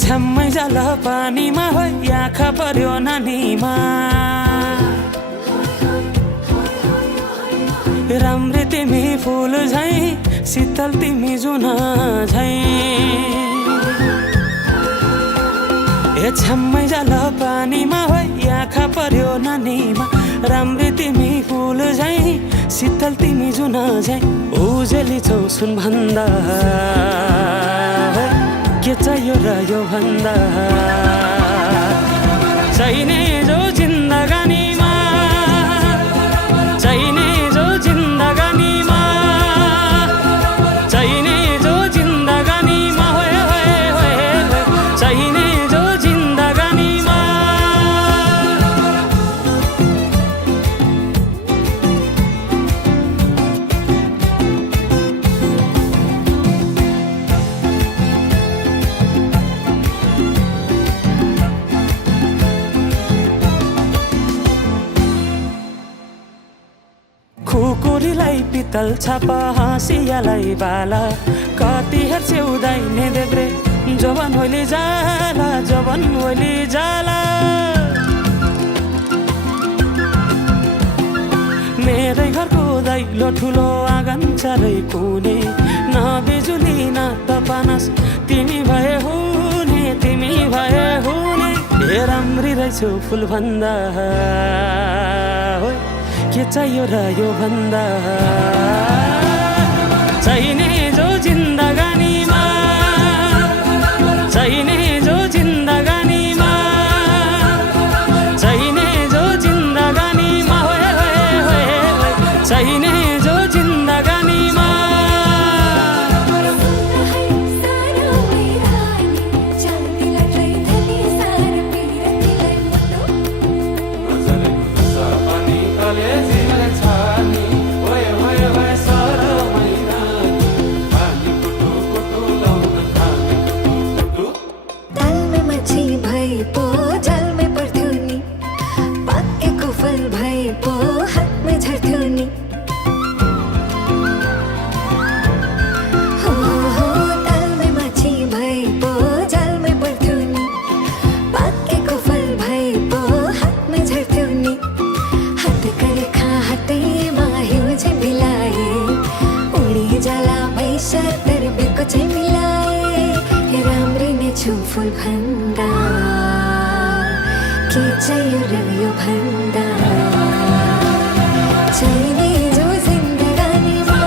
छ्याम्मै जाल पानीमा हो आँखा पर्यो नानीमा राम्री तिमी फुल झै शीतल तिमी जुन झै छ्याम्मै जाल पानीमा हो आँखा पर्यो नानीमा राम्री तिमी फुल झै शीतल तिमी जुन झै उजेली छौ सुन भन्दा के चाहियो र यो भन्दा चाहिने जो जिन्दगानीमा चाहिने जो जिन्दगानीमा चाहिने जो जिन्दगानीमा होए होए होए चाहिने जो जिन्दगानीमा खुकुरीलाई पितल छापा हाँसियालाई बाला कति हेर्छे उदाइने देब्रे जवान होली जाला जवान होली जाला मेरै घरको दैलो ठुलो आँगन चारै कुने न बिजुली न त पानस तिमी भए हुने तिमी भए हुने हे राम्री रहेछौ फुल भन्दा के चाहियो र यो भन्दा चाहिने जो जिन्दगानीमा चाहिने जो जिन्दगानीमा चाहिने जो जिन्दगानीमा होए होए होए चाहिने जो जिन्दगानीमा फुल भन्दा के चाहियो र यो भन्दा चाहिने जो जिन्दगानीमा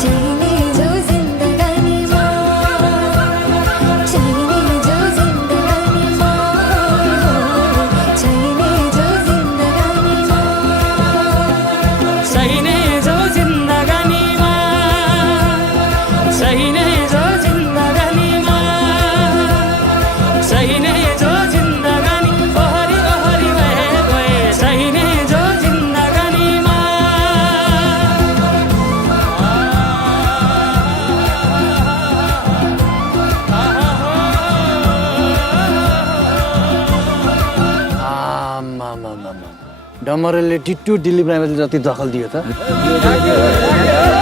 चाहिने जो जिन्दगानीमा चाहिने जो जिन्दगानीमा चाहिने जो जिन्दगानीमा चाहिने जो जिन्दगानीमा चाहिने जो चाहिने जो जिन्दगानी ओहरी ओहरी भए गए चाहिने जो जिन्दगानीमा डमरेलले टिट्टु दिलीप राईले जति दखल दियो त